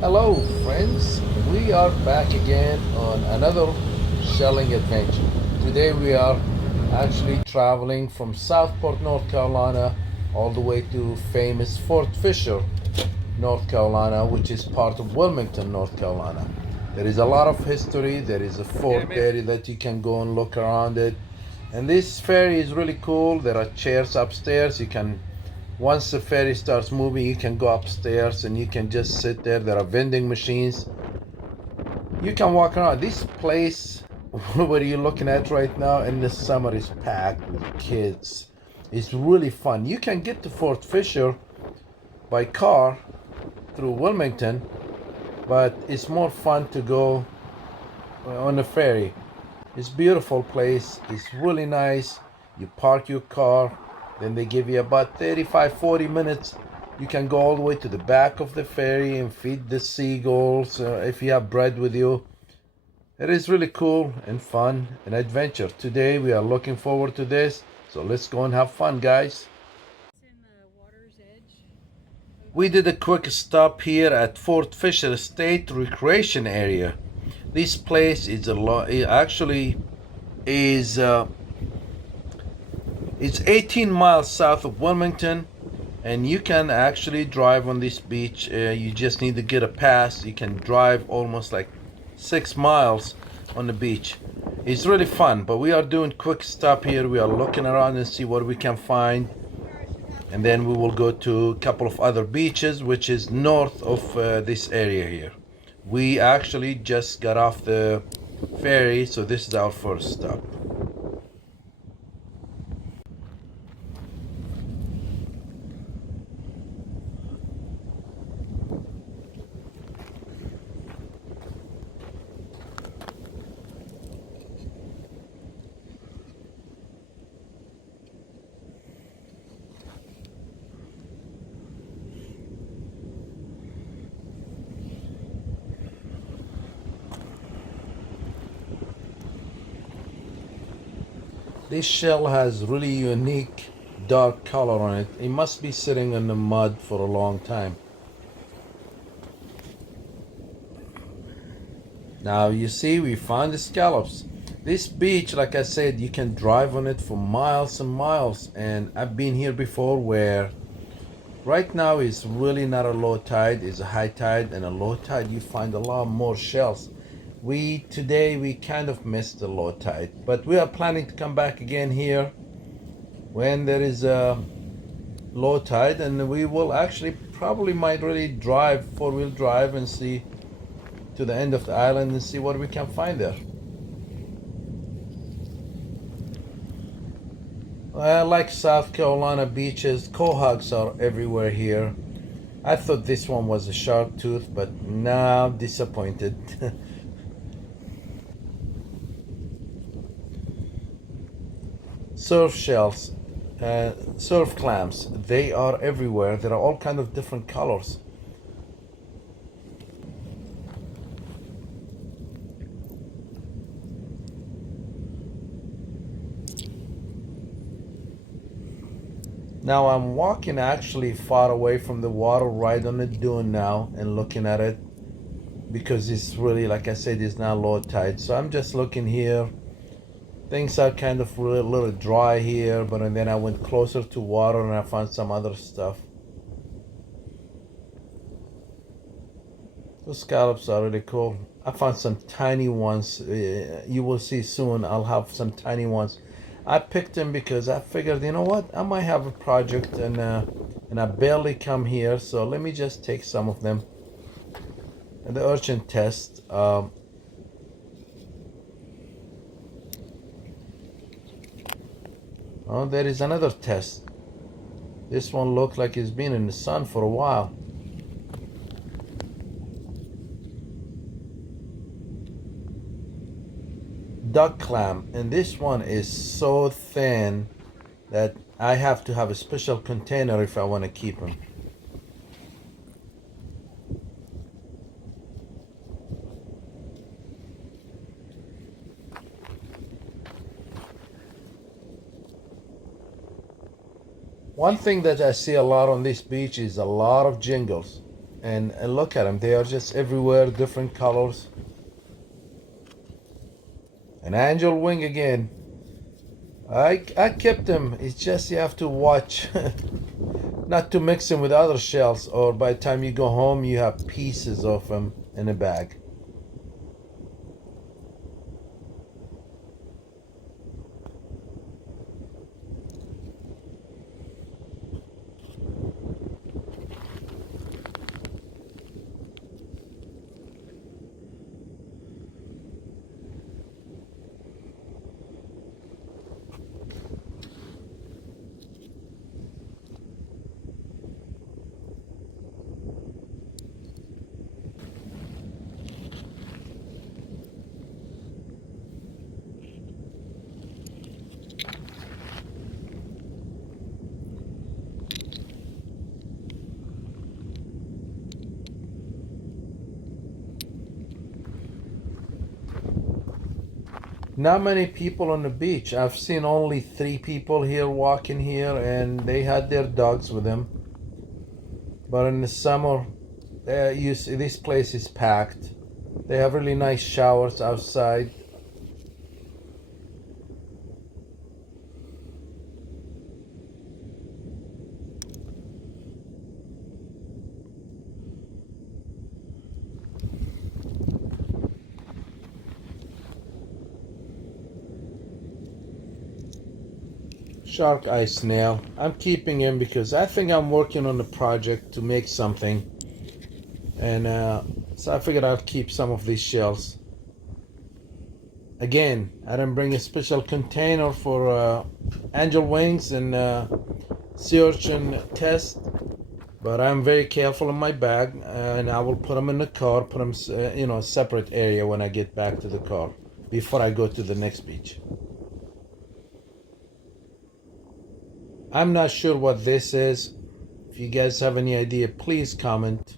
Hello, friends. We are back again on another shelling adventure. Today we are actually traveling from Southport, North Carolina, all the way to famous Fort Fisher, North Carolina, which is part of Wilmington, North Carolina. There is a lot of history. There is a fort there that you can go and look around it. And this ferry is really cool. There are chairs upstairs. Once the ferry starts moving, you can go upstairs and you can just sit there. There are vending machines. You can walk around. This place, what you're looking at right now in the summer, is packed with kids. It's really fun. You can get to Fort Fisher by car through Wilmington, but it's more fun to go on a ferry. It's a beautiful place. It's really nice. You park your car, then they give you about 35-40 minutes. You can go all the way to the back of the ferry and feed the seagulls if you have bread with you. It is really cool and fun and adventure. Today we are looking forward to this. So let's go and have fun, guys. We did a quick stop here at Fort Fisher State Recreation Area. This place is is it's 18 miles south of Wilmington, and you can actually drive on this beach. You just need to get a pass. You can drive almost like 6 miles on the beach. It's really fun, but we are doing quick stop here. We are looking around and see what we can find, and then we will go to a couple of other beaches which is north of this area here. We actually just got off the ferry, so this is our first stop. This shell has really unique dark color on it. It must be sitting in the mud for a long time. Now you see, we found the scallops. This beach, like I said, you can drive on it for miles and miles, and I've been here before where right now is really not a low tide, it's a high tide, and a low tide you find a lot more shells. We kind of missed the low tide, but we are planning to come back again here when there is a low tide, and we will actually probably might really drive four-wheel drive and see to the end of the island and see what we can find there. Like South Carolina beaches, quahogs are everywhere here. I thought this one was a sharp tooth, but now disappointed. Surf shells, surf clams, they are everywhere. There are all kind of different colors. Now I'm walking actually far away from the water, right on the dune now, and looking at it because it's really, like I said, it's now low tide. So I'm just looking here. Things are kind of a little dry here, but and then I went closer to water and I found some other stuff. Those scallops are really cool. I found some tiny ones. You will see soon. I'll have some tiny ones. I picked them because I figured, you know what, I might have a project, and I barely come here, so let me just take some of them. And the urchin test. Oh, there is another test. This one looks like it's been in the sun for a while. Duck clam, and this one is so thin that I have to have a special container if I want to keep them. One thing that I see a lot on this beach is a lot of jingles. And look at them, they are just everywhere, different colors. An angel wing again. I kept them. It's just you have to watch not to mix them with other shells, or by the time you go home you have pieces of them in a bag. Not many people on the beach. I've seen only 3 people here walking here, and they had their dogs with them. But in the summer, you see this place is packed. They have really nice showers outside. Shark eye snail. I'm keeping him because I think I'm working on a project to make something. And so I figured I'll keep some of these shells. Again, I didn't bring a special container for angel wings and sea urchin test, but I'm very careful in my bag, and I will put them in the car, put them a separate area when I get back to the car before I go to the next beach. I'm not sure what this is. If you guys have any idea, please comment.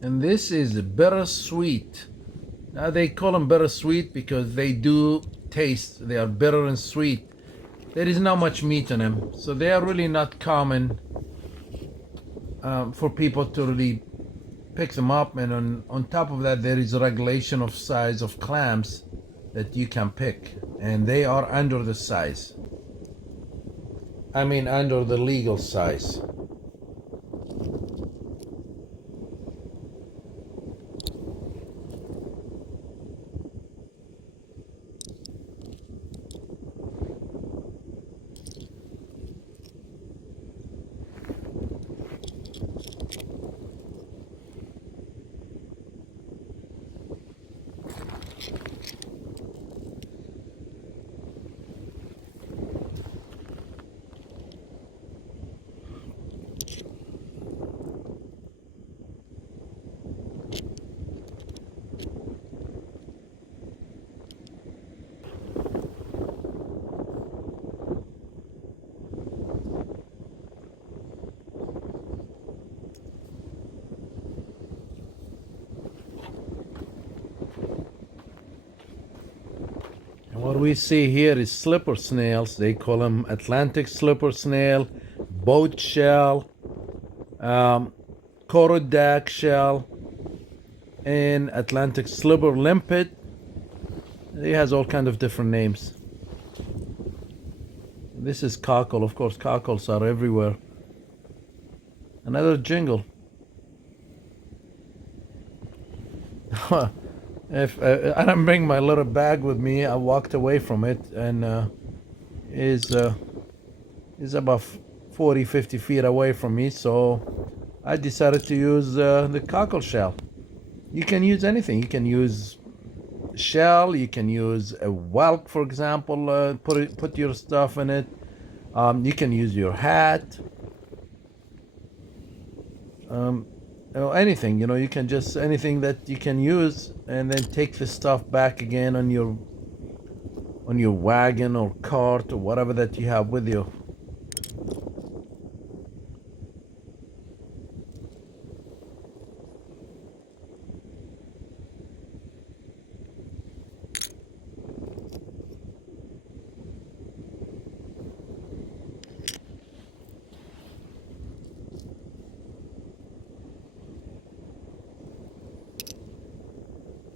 And this is bittersweet. Now they call them bittersweet because they do taste. They are bitter and sweet. There is not much meat in them, so they are really not common for people to really pick them up. And on top of that, there is a regulation of size of clams that you can pick, and they are under the size. I mean, under the legal size. What we see here is slipper snails. They call them Atlantic slipper snail, boat shell, Corodac shell, and Atlantic slipper limpet. It has all kinds of different names. This is cockle. Of course, cockles are everywhere. Another jingle. If I didn't bring my little bag with me, I walked away from it, and is about 40-50 feet away from me, so I decided to use the cockle shell. You can use anything. You can use shell, you can use a whelk, for example, put your stuff in it. You can use your hat. or anything, you can just anything that you can use, and then take the stuff back again on your wagon or cart or whatever that you have with you.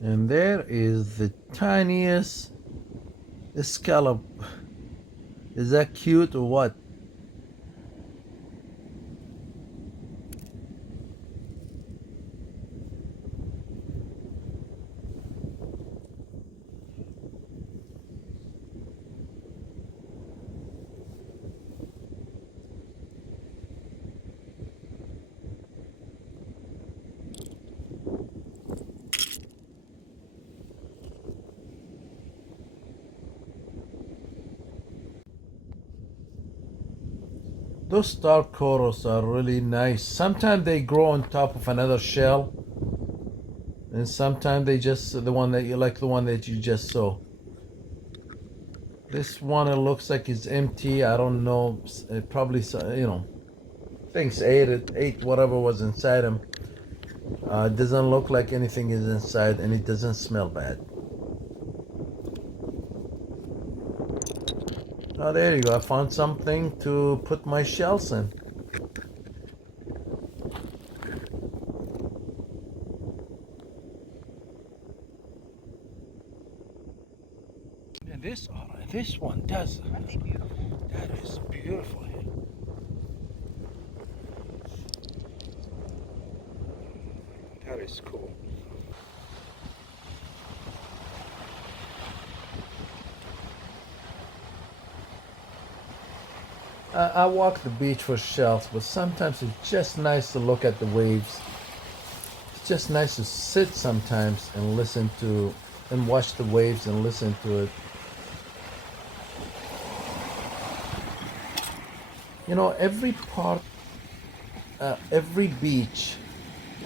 And there is the tiniest scallop. Is that cute or what? Those star corals are really nice. Sometimes they grow on top of another shell, and sometimes they just the one that you like, the one that you just saw. This one, it looks like it's empty. I don't know. It probably, things ate whatever was inside him. It doesn't look like anything is inside, and it doesn't smell bad. Oh, there you go. I found something to put my shells in. And this one does. That's beautiful. That is beautiful. That is cool. I walk the beach for shells, but sometimes it's just nice to look at the waves. It's just nice to sit sometimes and listen to and watch the waves and listen to it. Every part, every beach.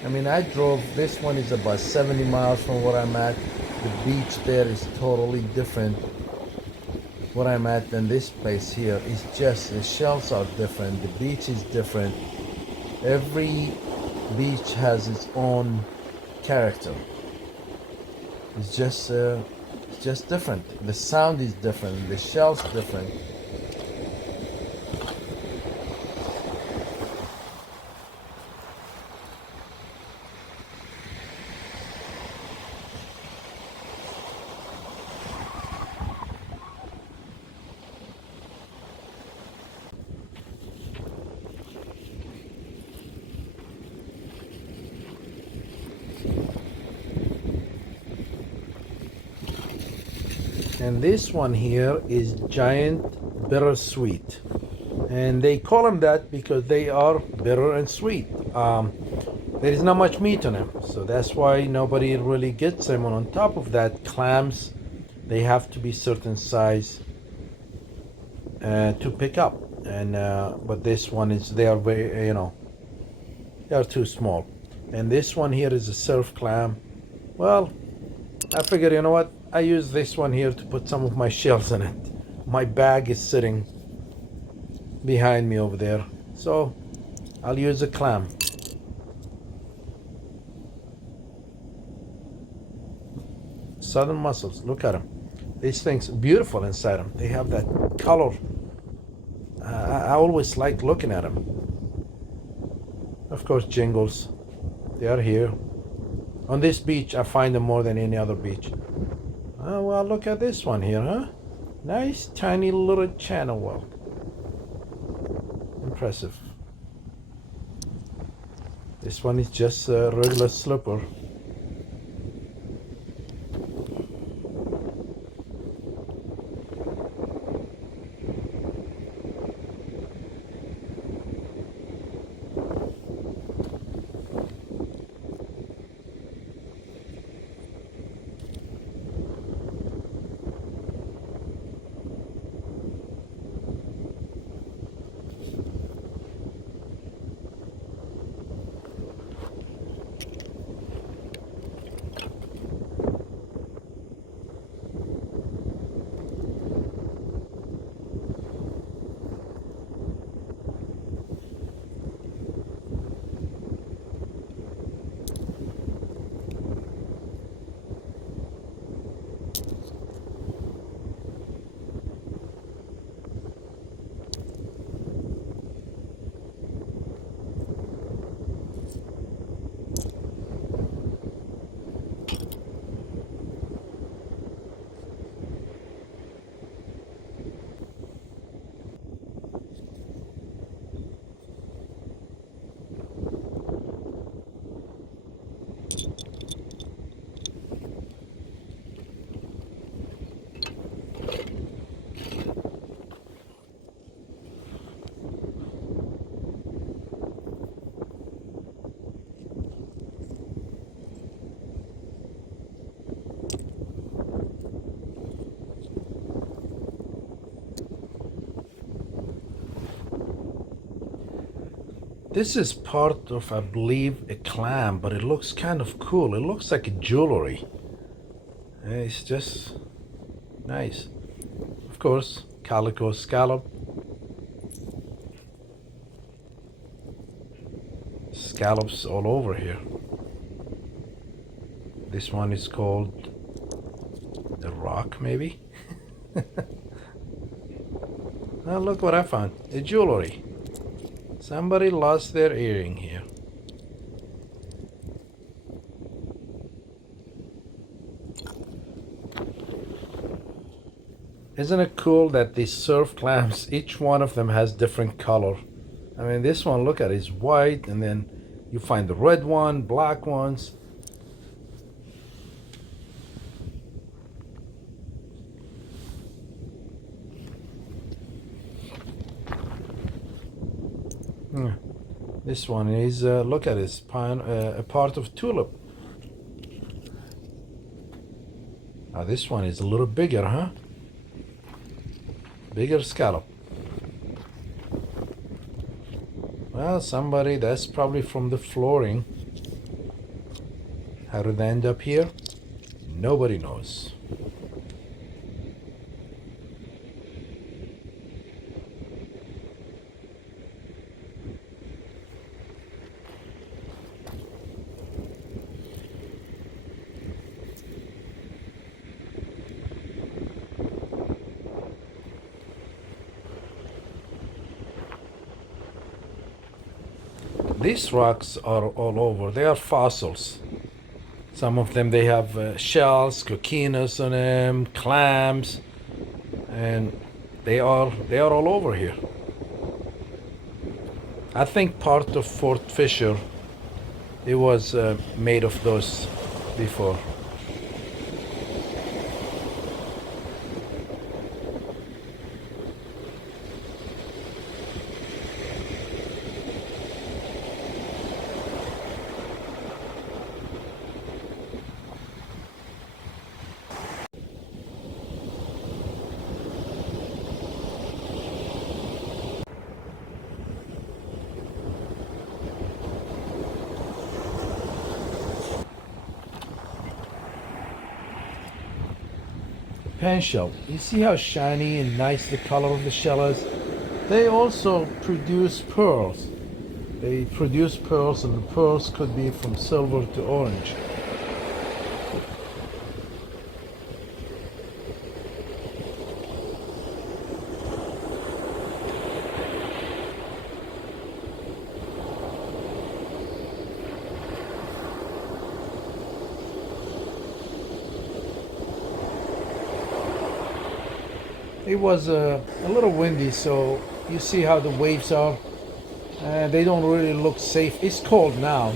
I mean, I drove, this one is about 70 miles from where I'm at. The beach there is totally different where I'm at than this place here. It's just, the shells are different, the beach is different. Every beach has its own character. It's just different. The sound is different, the shell's different. And this one here is giant bittersweet, and they call them that because they are bitter and sweet. There is not much meat on them, so that's why nobody really gets them. And on top of that, clams, they have to be certain size to pick up. And but this one is, they are very, they are too small. And this one here is a surf clam. Well, I figured, you know what? I use this one here to put some of my shells in it. My bag is sitting behind me over there, so I'll use a clam. Southern mussels, look at them. These things beautiful inside them. They have that color. I always like looking at them. Of course, jingles. They are here. On this beach, I find them more than any other beach. Oh, well, look at this one here, huh? Nice, tiny little channel well. Impressive. This one is just a regular slipper. This is part of, I believe, a clam, but it looks kind of cool. It looks like a jewelry. It's just nice. Of course, calico scallop. Scallops all over here. This one is called the rock, maybe? Oh, look what I found. A jewelry. Somebody lost their earring here. Isn't it cool that these surf clams, each one of them has different color? I mean, this one, look at it, is white, and then you find the red one, black ones. This one is, look at this, a part of tulip. Now this one is a little bigger, huh? Bigger scallop. Well, somebody, that's probably from the flooring. How did they end up here? Nobody knows. These rocks are all over. They are fossils. Some of them, they have shells, coquinas on them, clams, and they are all over here. I think part of Fort Fisher, it was made of those before. Pan shell. You see how shiny and nice the color of the shell is? They also produce pearls. They produce pearls, and the pearls could be from silver to orange. It was a little windy, so you see how the waves are. They don't really look safe. It's cold now,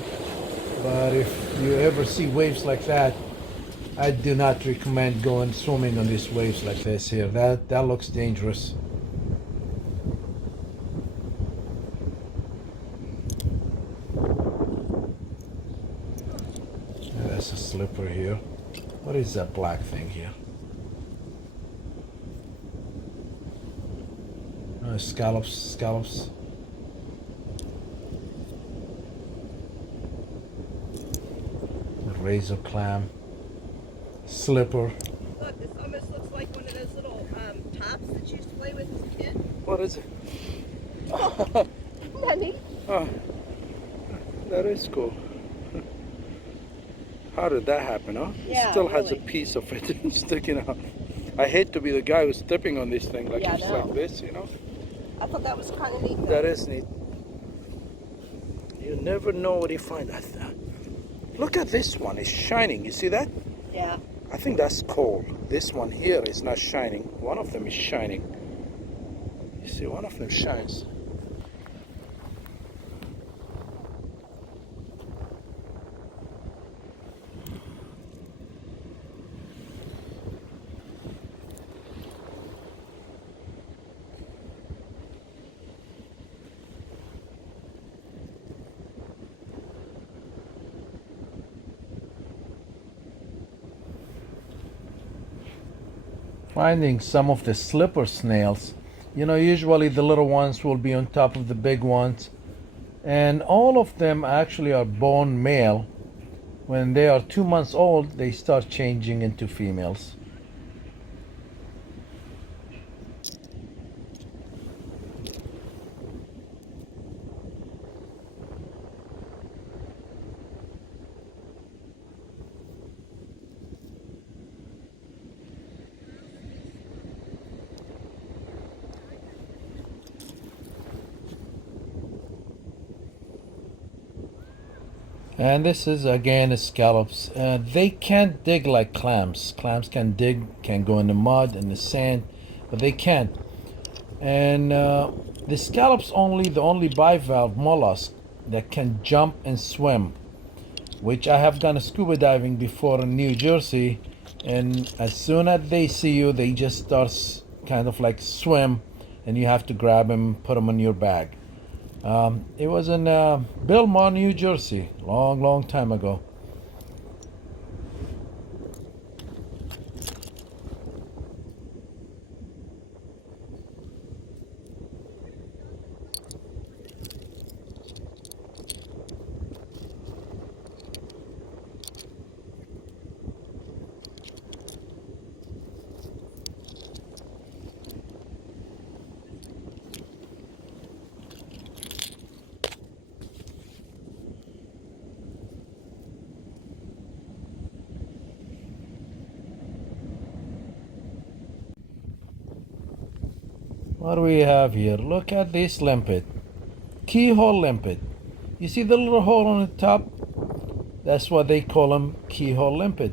but if you ever see waves like that, I do not recommend going swimming on these waves like this here. That looks dangerous. That's a slipper here. What is that black thing here? Scallops. The razor clam. Slipper. Look, this almost looks like one of those little tops that you used to play with as a kid. What is it? Money. Oh, that is cool. How did that happen, huh? Yeah, It still has a really. piece of it sticking out. I hate to be the guy who's stepping on this thing, like Yeah, I just know. like this, you know? I thought that was kind of neat, though. That is neat. You never know what you find. Look at this one, it's shining. You see that? Yeah. I think that's coal. This one here is not shining. One of them is shining. You see, one of them shines. Finding some of the slipper snails. You know, usually the little ones will be on top of the big ones, and all of them actually are born male. When they are 2 months old, they start changing into females. And this is again scallops. They can't dig like clams. Clams can dig, can go in the mud and the sand, but they can't. And the scallops the only bivalve mollusk that can jump and swim, which I have done scuba diving before in New Jersey. And as soon as they see you, they just start kind of like swim, and you have to grab them, put them in your bag. It was in Belmont, New Jersey, long, long time ago. What do we have here? Look at this limpet. Keyhole limpet. You see the little hole on the top? That's what they call them, keyhole limpet.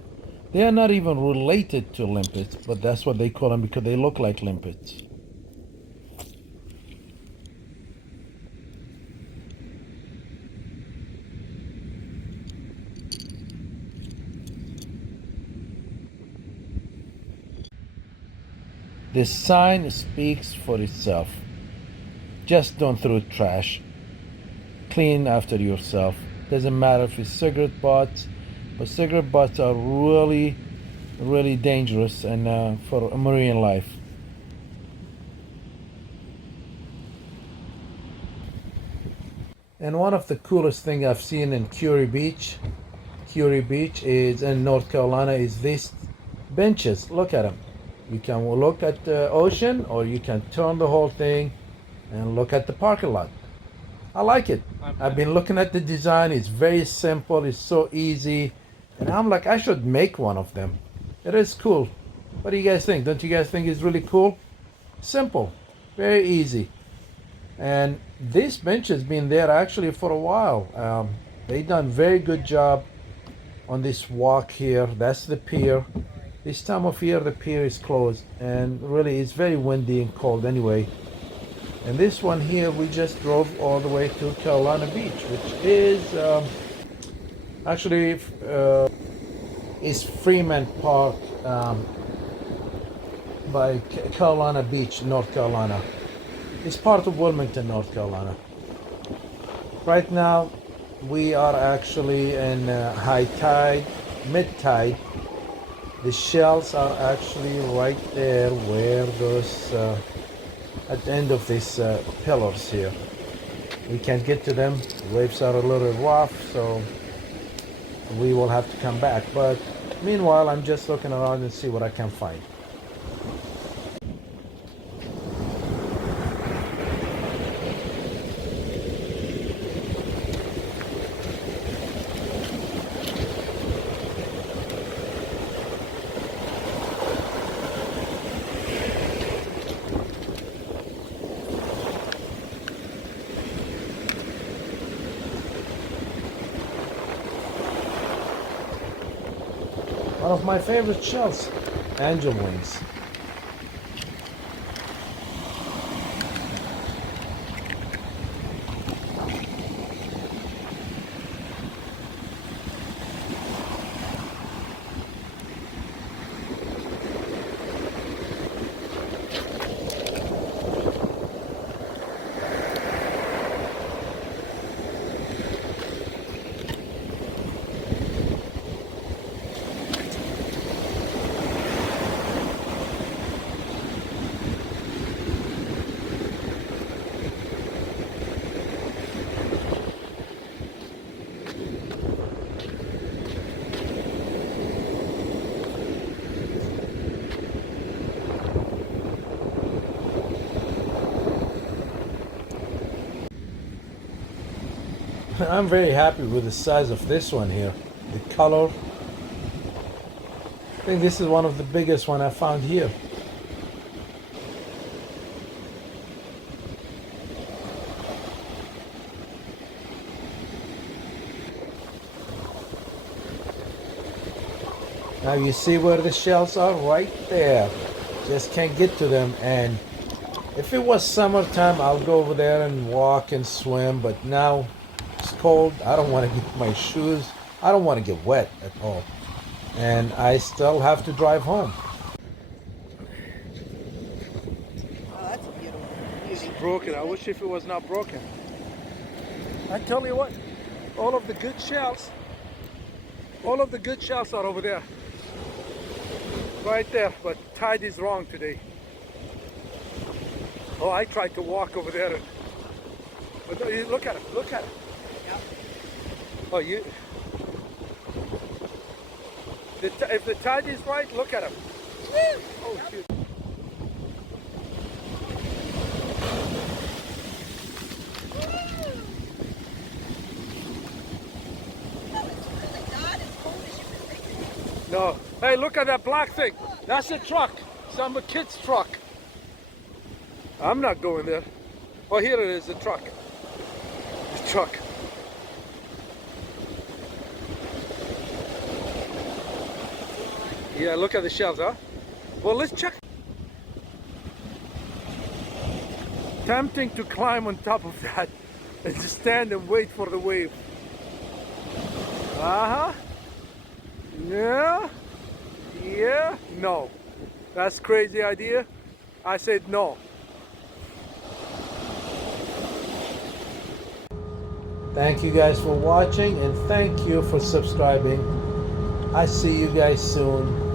They are not even related to limpets, but that's what they call them because they look like limpets. The sign speaks for itself. Just don't throw trash. Clean after yourself. Doesn't matter if it's cigarette butts, but cigarette butts are really, really dangerous and for marine life. And one of the coolest things I've seen in Kure Beach is in North Carolina, is these benches. Look at them. You can look at the ocean, or you can turn the whole thing and look at the parking lot. I like it. I've been looking at the design. It's very simple. It's so easy. And I'm like, I should make one of them. It is cool. What do you guys think? Don't you guys think it's really cool? Simple. Very easy. And this bench has been there actually for a while. They done very good job on this walk here. That's the pier. This time of year the pier is closed, and really it's very windy and cold anyway. And this one here, we just drove all the way to Carolina Beach, which is actually is Freeman Park by Carolina Beach, North Carolina. It's part of Wilmington, North Carolina. Right now we are actually in high tide, mid tide. The shells are actually right there where those at the end of these pillars here. We can't get to them. The waves are a little rough, so we will have to come back. But meanwhile, I'm just looking around and see what I can find. One of my favorite shells, angel wings. I'm very happy with the size of this one here. The color. I think this is one of the biggest one I found here. Now you see where the shells are? Right there. Just can't get to them. And if it was summertime, I'll go over there and walk and swim. But now it's cold. I don't want to get my shoes. I don't want to get wet at all. And I still have to drive home. Oh, that's a beautiful. It's broken. I wish if it was not broken. I tell you what, all of the good shells are over there. Right there, but tide is wrong today. Oh, I tried to walk over there. But look at it, look at it. Yep. Oh, if the tide is right, look at him. Oh, shoot. No. Hey, look at that black thing. That's a truck. Some kid's truck. I'm not going there. Oh, here it is, the truck. The truck. Yeah, look at the shells, huh? Well, let's check. Tempting to climb on top of that and just stand and wait for the wave. Uh-huh. Yeah. Yeah. No. That's crazy idea. I said no. Thank you guys for watching and thank you for subscribing. I see you guys soon.